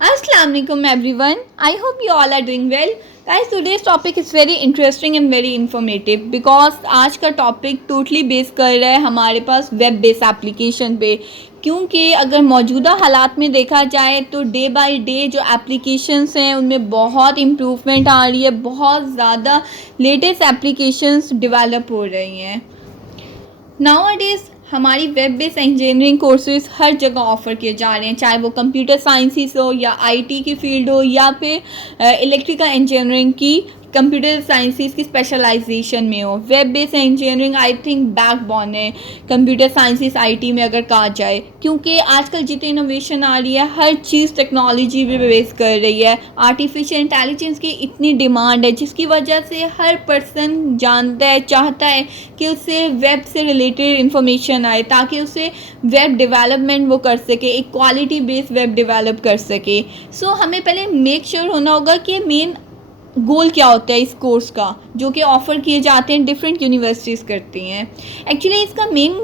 Assalamualaikum everyone. I hope you all are doing well. Guys, today's topic is very interesting and very informative because आज का topic totally base कर रहा है हमारे पास web base application पे, क्योंकि अगर मौजूदा हालात में देखा जाए तो डे बाय डे जो एप्लीकेशंस हैं उनमें बहुत इम्प्रूवमेंट आ रही है, बहुत ज़्यादा लेटेस्ट एप्लीकेशंस डेवलप हो रही हैं। नाउअडेज हमारी वेब बेस्ड इंजीनियरिंग कोर्सेज हर जगह ऑफ़र किए जा रहे हैं, चाहे वो कंप्यूटर साइंसिस हो या आईटी की फील्ड हो या फिर इलेक्ट्रिकल इंजीनियरिंग की कंप्यूटर साइंसिस की स्पेशलाइजेशन में हो। Web based engineering I think backbone है कंप्यूटर साइंसिस आईटी में अगर कहा जाए, क्योंकि आजकल जितनी इनोवेशन आ रही है हर चीज़ टेक्नोलॉजी पे बेस कर रही है। आर्टिफिशियल इंटेलिजेंस की इतनी डिमांड है जिसकी वजह से हर पर्सन जानता है, चाहता है कि उससे वेब से रिलेटेड इंफॉर्मेशन आए ताकि उसे वेब डेवलपमेंट वो कर सके, एक क्वालिटी बेस्ड वेब डेवलप कर सके। सो हमें पहले मेक श्योर होना होगा कि मेन गोल क्या होता है इस कोर्स का, जो कि ऑफ़र किए जाते हैं, डिफरेंट यूनिवर्सिटीज़ करती हैं। एक्चुअली इसका मेन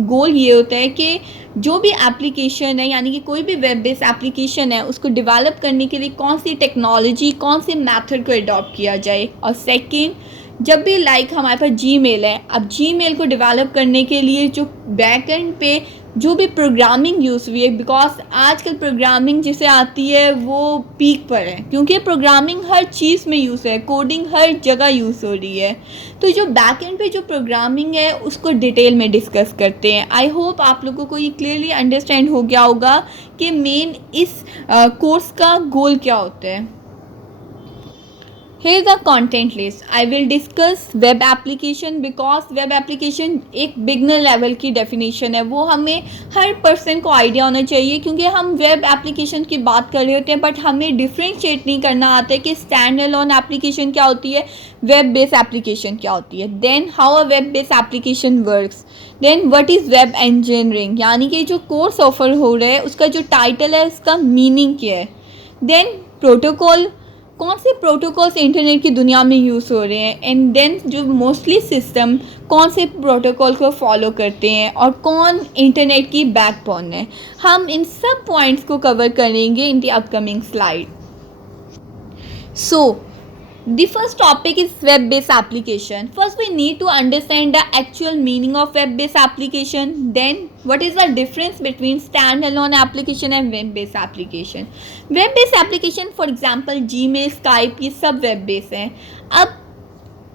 गोल ये होता है कि जो भी एप्लीकेशन है, यानी कि कोई भी वेब बेस्ड एप्लीकेशन है, उसको डेवलप करने के लिए कौन सी टेक्नोलॉजी, कौन से मेथड को अडॉप्ट किया जाए। और सेकंड, जब भी हमारे पास जीमेल है, अब जीमेल को डेवलप करने के लिए जो बैकएंड पे जो भी प्रोग्रामिंग यूज़ हुई है, बिकॉज आजकल प्रोग्रामिंग जिसे आती है वो पीक पर है, क्योंकि प्रोग्रामिंग हर चीज़ में यूज़ है, कोडिंग हर जगह यूज़ हो रही है। तो जो बैकएंड पे जो प्रोग्रामिंग है उसको डिटेल में डिस्कस करते हैं। आई होप आप लोगों को ये क्लियरली अंडरस्टैंड हो गया होगा कि मेन इस कोर्स का गोल क्या होता है। Here is the content list. I will discuss web application because web application एक बिगनर लेवल की डेफिनेशन है, वो हमें हर पर्सन को आइडिया होना चाहिए, क्योंकि हम वेब एप्लीकेशन की बात कर रहे होते हैं बट हमें डिफ्रेंशिएट नहीं करना आता है कि स्टैंड अलोन एप्लीकेशन क्या होती है, वेब बेस्ड एप्लीकेशन क्या होती है। Then how a web based application works, then what is web engineering, यानी कि जो कोर्स ऑफर हो रहा है उसका जो टाइटल है उसका मीनिंग क्या है। देन प्रोटोकॉल, कौन से प्रोटोकॉल्स इंटरनेट की दुनिया में यूज़ हो रहे हैं। एंड देन जो मोस्टली सिस्टम कौन से प्रोटोकॉल को फॉलो करते हैं और कौन इंटरनेट की बैकबोन है। हम इन सब पॉइंट्स को कवर करेंगे in the upcoming slide. So the first topic is web based application. First we need to understand the actual meaning of web based application, then what is the difference between standalone application and web based application. Web based application for example Gmail, Skype, ये सब web based हैं। अब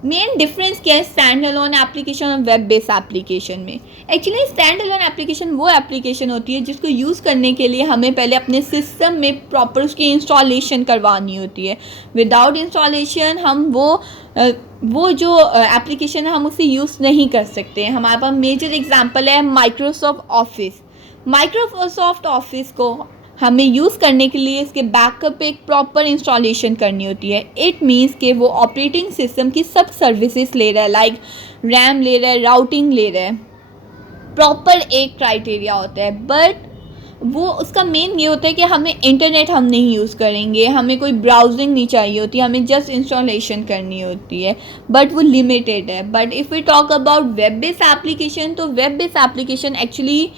main difference क्या है stand alone application और web based application में। Actually stand alone application वो application होती है जिसको यूज़ करने के लिए हमें पहले अपने सिस्टम में प्रॉपर उसकी इंस्टॉलेशन करवानी होती है। विदाउट इंस्टॉलेशन हम वो जो एप्लीकेशन है हम उसे यूज़ नहीं कर सकते हैं। हमारे पास मेजर एग्जांपल है माइक्रोसॉफ्ट ऑफिस। माइक्रोसॉफ्ट ऑफिस को हमें यूज़ करने के लिए इसके बैकअप पे एक प्रॉपर इंस्टॉलेशन करनी होती है। इट मीन्स कि वो ऑपरेटिंग सिस्टम की सब सर्विसेज ले रहा है, लाइक रैम ले रहा है, राउटिंग ले रहा है, प्रॉपर एक क्राइटेरिया होता है। बट वो उसका मेन ये होता है कि हमें इंटरनेट हम नहीं यूज़ करेंगे, हमें कोई ब्राउजिंग नहीं चाहिए होती, हमें जस्ट इंस्टॉलेशन करनी होती है, बट वो लिमिटेड है। But if we talk about web based application, तो वेब बेस्ड एप्लीकेशन एक्चुअली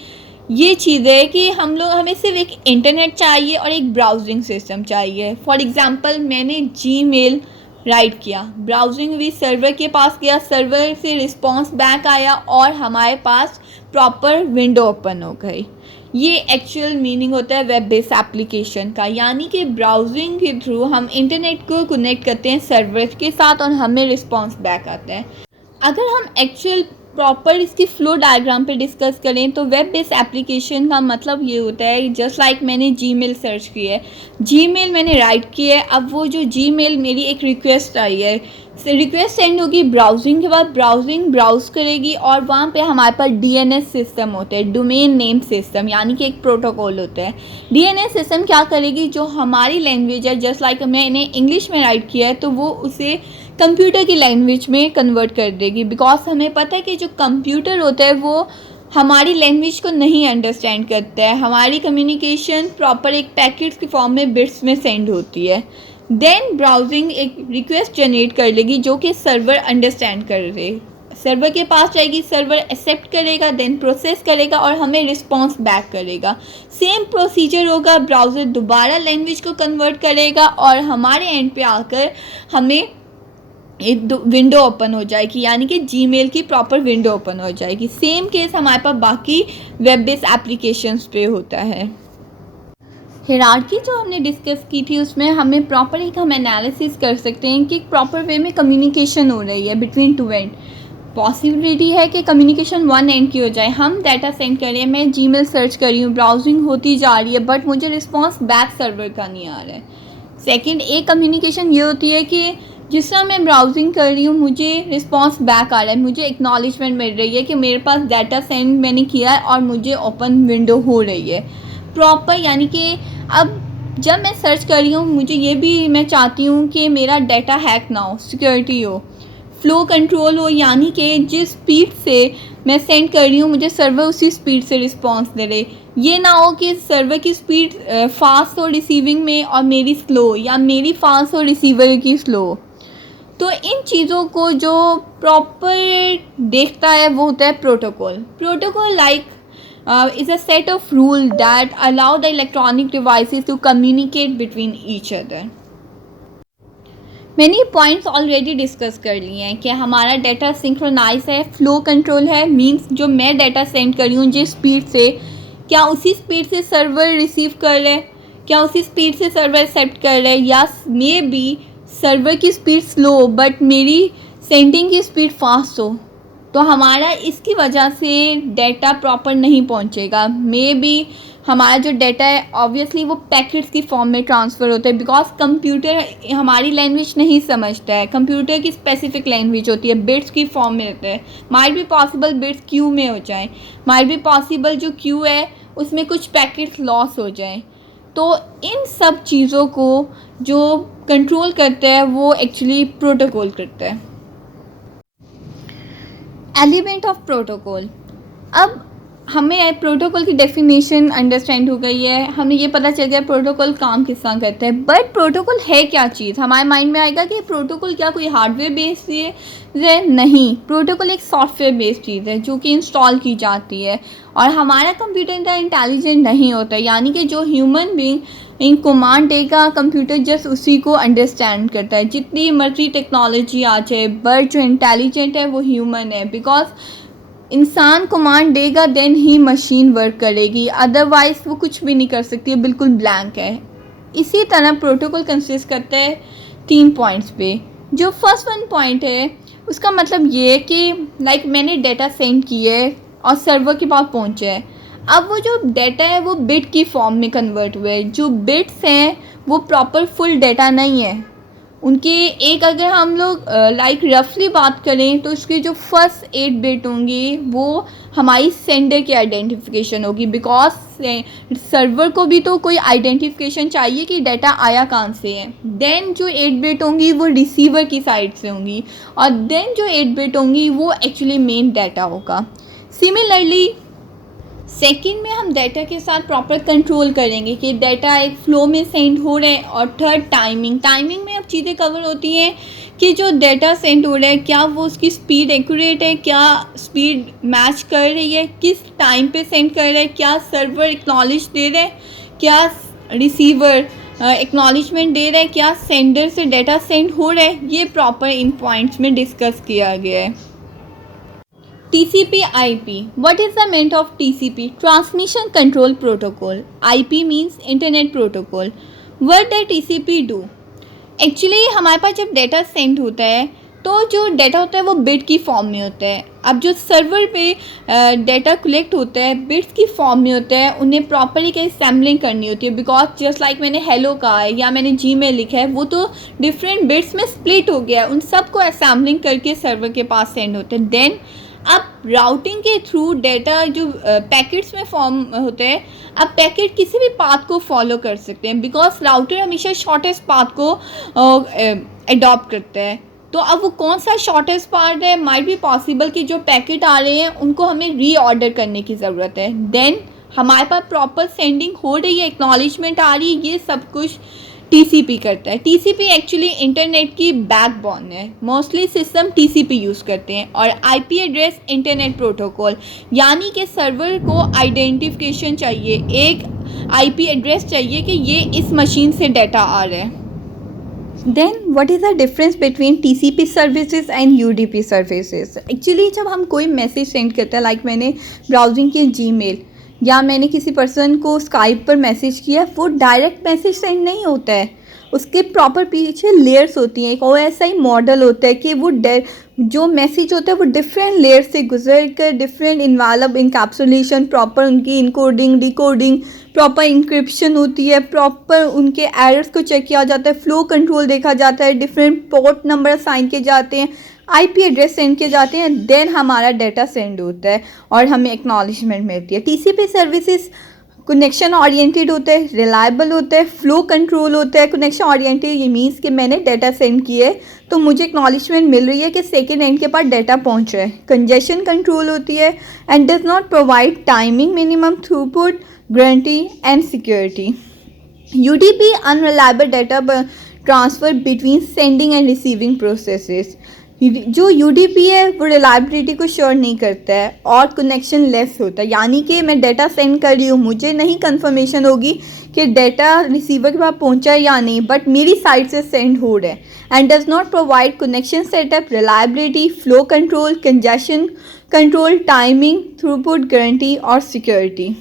ये चीज़ है कि हमें सिर्फ एक इंटरनेट चाहिए और एक ब्राउजिंग सिस्टम चाहिए। फॉर एग्ज़ाम्पल मैंने जीमेल राइट किया, ब्राउजिंग भी सर्वर के पास गया, सर्वर से रिस्पॉन्स बैक आया और हमारे पास प्रॉपर विंडो ओपन हो गई। ये एक्चुअल मीनिंग होता है वेब बेस्ड एप्लीकेशन का, यानी कि ब्राउजिंग के थ्रू हम इंटरनेट को कनेक्ट करते हैं सर्वर के साथ और हमें रिस्पॉन्स बैक आता है। अगर हम एक्चुअल प्रॉपर इसकी फ्लो डायग्राम पे डिस्कस करें तो वेब बेस्ड एप्लीकेशन का मतलब ये होता है, जस्ट लाइक मैंने जीमेल सर्च की है, जीमेल मैंने राइट की है, अब वो जो जीमेल मेरी एक रिक्वेस्ट आई है, रिक्वेस्ट सेंड होगी ब्राउजिंग के बाद, ब्राउजिंग ब्राउज करेगी और वहाँ पे हमारे पास डीएनएस सिस्टम होता है, डोमेन नेम सिस्टम, यानी कि एक प्रोटोकॉल होता है। डीएनएस सिस्टम क्या करेगी, जो हमारी लैंग्वेज है, जस्ट लाइक मैंने इंग्लिश में राइट किया है तो वो उसे कंप्यूटर की लैंग्वेज में कन्वर्ट कर देगी, बिकॉज हमें पता है कि जो कंप्यूटर होता है वो हमारी लैंग्वेज को नहीं अंडरस्टैंड करता है, हमारी कम्युनिकेशन प्रॉपर एक पैकेट्स की फॉर्म में बिट्स में सेंड होती है। देन ब्राउजिंग एक रिक्वेस्ट जनरेट कर लेगी जो कि सर्वर अंडरस्टैंड कर सर्वर के पास जाएगी, सर्वर एक्सेप्ट करेगा, देन प्रोसेस करेगा और हमें रिस्पॉन्स बैक करेगा। सेम प्रोसीजर होगा, ब्राउज़र दोबारा लैंग्वेज को कन्वर्ट करेगा और हमारे एंड पे आकर हमें एक विंडो ओपन हो जाएगी, यानी कि जीमेल की प्रॉपर विंडो ओपन हो जाएगी। सेम केस हमारे पास बाकी वेब बेस्ड एप्लीकेशंस पे होता है। हायरार्की जो हमने डिस्कस की थी उसमें हमें प्रॉपर एक हम एनालिसिस कर सकते हैं कि प्रॉपर वे में कम्युनिकेशन हो रही है बिटवीन टू एंड। पॉसिबिलिटी है कि कम्युनिकेशन वन एंड की हो जाए, हम डाटा सेंड कर रहे हैं, मैं जीमेल सर्च कर रही हूँ, ब्राउजिंग होती जा रही है, बट मुझे रिस्पॉन्स बैक सर्वर का नहीं आ रहा है। सेकेंड, एक कम्युनिकेशन ये होती है कि जिस समय मैं ब्राउजिंग कर रही हूँ मुझे रिस्पॉन्स बैक आ रहा है, मुझे एक्नॉलेजमेंट मिल रही है कि मेरे पास डाटा सेंड मैंने किया है और मुझे ओपन विंडो हो रही है प्रॉपर। यानी कि अब जब मैं सर्च कर रही हूँ मुझे ये भी मैं चाहती हूँ कि मेरा डाटा हैक ना हो, सिक्योरिटी हो, फ्लो कंट्रोल हो, यानी कि जिस स्पीड से मैं सेंड कर रही हूँ मुझे सर्वर उसी स्पीड से रिस्पॉन्स दे रहे। ये ना हो कि सर्वर की स्पीड फास्ट हो रिसीविंग में और मेरी स्लो, या मेरी फास्ट हो रिसीवर की स्लो। तो इन चीज़ों को जो प्रॉपर देखता है वो होता है protocol. Protocol like is a set of rules that allow the electronic devices to communicate between each other. मैंने पॉइंट्स ऑलरेडी डिस्कस कर लिए हैं कि हमारा डाटा सिंक्रोनाइज है, फ्लो कंट्रोल है, मींस जो मैं डाटा सेंड कर रही हूँ जिस स्पीड से, क्या उसी स्पीड से सर्वर रिसीव कर रहे हैं, क्या उसी स्पीड से सर्वर एक्सेप्ट कर रहे हैं, या मे बी सर्वर की स्पीड स्लो बट मेरी सेंडिंग की स्पीड फास्ट हो, तो हमारा इसकी वजह से डाटा प्रॉपर नहीं पहुंचेगा। मे बी हमारा जो डाटा है ऑब्वियसली वो पैकेट्स की फॉर्म में ट्रांसफ़र होता है, बिकॉज कंप्यूटर हमारी लैंग्वेज नहीं समझता है, कंप्यूटर की स्पेसिफिक लैंग्वेज होती है, बिट्स की फॉर्म में होता है। माइट भी पॉसिबल बिट्स क्यू में हो जाए, माइट भी पॉसिबल जो क्यू है उसमें कुछ पैकेट्स लॉस हो जाए। तो इन सब चीज़ों को जो कंट्रोल करता है वो एक्चुअली प्रोटोकॉल करता है। एलिमेंट ऑफ प्रोटोकॉल, अब हमें प्रोटोकॉल की डेफिनेशन अंडरस्टैंड हो गई है, हमें ये पता चल गया प्रोटोकॉल काम किस तरह करता है। बट प्रोटोकॉल है क्या चीज़, हमारे माइंड में आएगा कि प्रोटोकॉल क्या कोई हार्डवेयर बेस्ड है? नहीं, प्रोटोकॉल एक सॉफ्टवेयर बेस्ड चीज़ है जो कि इंस्टॉल की जाती है और हमारा कंप्यूटर इतना इंटेलिजेंट नहीं होता, यानी कि जो ह्यूमन बीइंग इन कमांड देगा कंप्यूटर जस्ट उसी को अंडरस्टैंड करता है। जितनी मर्जी टेक्नोलॉजी आ जाए बट जो इंटेलिजेंट है वो ह्यूमन है, बिकॉज इंसान कमांड देगा देन ही मशीन वर्क करेगी, अदरवाइज वो कुछ भी नहीं कर सकती है, बिल्कुल ब्लैंक है। इसी तरह प्रोटोकॉल कंसिस्ट करता है 3 पॉइंट्स पे। जो फर्स्ट 1 पॉइंट है उसका मतलब ये है कि लाइक मैंने डाटा सेंड किए और सर्वर के पास पहुँचे है, अब वो जो डाटा है वो बिट की फॉर्म में कन्वर्ट हुए। जो बिट्स हैं वो प्रॉपर फुल डाटा नहीं है, उनके एक अगर हम लोग लाइक रफली बात करें तो उसके जो फर्स्ट 8 बिट होंगी वो हमारी सेंडर की आइडेंटिफिकेशन होगी, बिकॉज सर्वर को भी तो कोई आइडेंटिफिकेशन चाहिए कि डाटा आया कहाँ से है। देन जो 8 बिट होंगी वो रिसीवर की साइड से होंगी और देन जो 8 बिट होंगी वो एक्चुअली मेन डाटा होगा। सिमिलरली सेकंड में हम डाटा के साथ प्रॉपर कंट्रोल करेंगे कि डाटा एक फ्लो में सेंड हो रहा है। और थर्ड टाइमिंग में अब चीज़ें कवर होती हैं कि जो डाटा सेंड हो रहा है क्या वो उसकी स्पीड एक्यूरेट है, क्या स्पीड मैच कर रही है, किस टाइम पे सेंड कर रहा है, क्या सर्वर एक्नॉलेज दे रहा है, क्या रिसीवर एक्नॉलेजमेंट दे रहा है, क्या सेंडर से डाटा सेंड हो रहा है। ये प्रॉपर इन पॉइंट्स में डिस्कस किया गया है। TCP IP. What is the meaning of TCP? Transmission Control Protocol. IP means Internet Protocol. What does TCP do? Actually हमारे पास जब डाटा सेंड होता है तो जो डाटा होता है वो बिट की फॉर्म में होता है। अब जो सर्वर पे डाटा कलेक्ट होता है बिट्स की फॉर्म में होता है, उन्हें प्रॉपरली कहीं सैम्पलिंग करनी होती है, बिकॉज जस्ट लाइक मैंने हेलो कहा है या मैंने जीमेल लिखा है वो तो डिफरेंट बिट्स में स्प्लिट हो गया है, उन सबको असेंबलिंग करके सर्वर के पास सेंड होते हैं। देन अब राउटिंग के थ्रू डाटा जो पैकेट्स में फॉर्म होते हैं, अब पैकेट किसी भी पाथ को फॉलो कर सकते हैं, बिकॉज राउटर हमेशा शॉर्टेस्ट पाथ को अडॉप्ट करता है। तो अब वो कौन सा शॉर्टेस्ट पाथ है, माइट भी पॉसिबल कि जो पैकेट आ रहे हैं उनको हमें रीऑर्डर करने की ज़रूरत है। देन हमारे पास प्रॉपर सेंडिंग हो रही है, एक्नॉलेजमेंट आ रही है, ये सब कुछ टीसीपी करता है। टीसीपी एक्चुअली इंटरनेट की बैकबोन है। मोस्टली सिस्टम टीसीपी यूज़ करते हैं। और आईपी एड्रेस इंटरनेट प्रोटोकॉल, यानी कि सर्वर को आइडेंटिफिकेशन चाहिए, एक आईपी एड्रेस चाहिए कि ये इस मशीन से डाटा आ रहा है। Then what is the difference between TCP services and UDP services? Actually जब हम कोई मैसेज सेंड करते हैं, लाइक मैंने ब्राउजिंग की जीमेल या मैंने किसी पर्सन को स्काइप पर मैसेज किया, वो डायरेक्ट मैसेज सेंड नहीं होता है, उसके प्रॉपर पीछे लेयर्स होती हैं। एक OSI मॉडल होता है कि वो जो मैसेज होता है वो डिफरेंट लेयर से गुजर कर डिफरेंट इन्वॉल्व इनकैप्सुलेशन, प्रॉपर उनकी इनकोडिंग डिकोडिंग, प्रॉपर इंक्रिप्शन होती है, प्रॉपर उनके एरर्स को चेक किया जाता है, फ्लो कंट्रोल देखा जाता है, डिफरेंट पोर्ट नंबर असाइन किए जाते हैं, आईपी एड्रेस सेंड किए जाते हैं, देन हमारा डाटा सेंड होता है और हमें एक्नॉलेजमेंट मिलती है। टीसीपी सर्विसेज कनेक्शन ओरिएंटेड होता है, रिलायबल होता है, फ्लो कंट्रोल होता है। कनेक्शन ओरिएंटेड ये मीन्स कि मैंने डाटा सेंड किए तो मुझे एक्नॉलेजमेंट मिल रही है कि सेकेंड एंड के पास डाटा पहुंच रहा है। कंजेशन कंट्रोल होती है and does not provide timing minimum throughput guarantee and security. UDP unreliable data transfer between sending end receiving processes. जो यूडीपी है वो रिलायबिलिटी को श्योर नहीं करता है और कनेक्शन लेस होता है, यानी कि मैं डाटा सेंड कर रही हूँ, मुझे नहीं कंफर्मेशन होगी कि डाटा रिसीवर के पास पहुँचा है या नहीं, बट मेरी साइड से सेंड हो रहा है। And does not provide connection setup, reliability, flow control, congestion control, timing, throughput guarantee और security.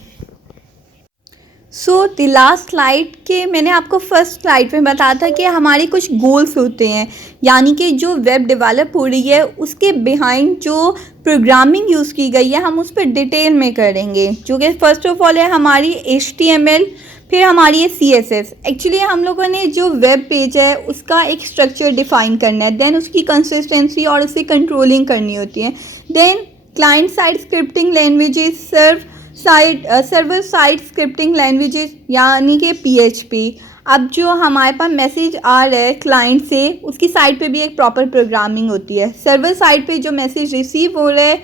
So the last slide के मैंने आपको फर्स्ट स्लाइड में बताया था कि हमारे कुछ गोल्स होते हैं, यानी कि जो वेब डेवलप हो रही है उसके बिहाइंड जो प्रोग्रामिंग यूज़ की गई है हम उस पर डिटेल में करेंगे, जो कि फर्स्ट ऑफ ऑल है हमारी HTML, फिर हमारी है CSS। एक्चुअली हम लोगों ने जो वेब पेज है उसका एक स्ट्रक्चर डिफाइन करना है, देन उसकी कंसिस्टेंसी और उसे कंट्रोलिंग करनी होती है। Then client side scripting languages, server side scripting languages यानी कि PHP। अब जो हमारे पास मैसेज आ रहा है क्लाइंट से उसकी साइड पे भी एक प्रॉपर प्रोग्रामिंग होती है, सर्वर साइड पे जो मैसेज रिसीव हो रहा है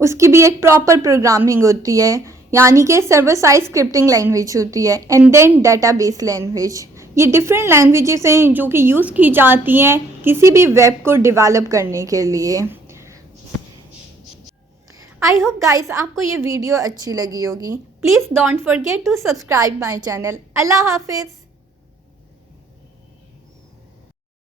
उसकी भी एक प्रॉपर प्रोग्रामिंग होती है, यानी कि सर्वर साइड स्क्रिप्टिंग लैंग्वेज होती है। And then database language. ये डिफरेंट लैंग्वेजेस हैं जो कि यूज़ की जाती हैं किसी भी वेब को डेवलप करने के लिए। आई होप गाइस आपको ये वीडियो अच्छी लगी होगी। Please don't forget to subscribe my channel. Allah हाफिज़।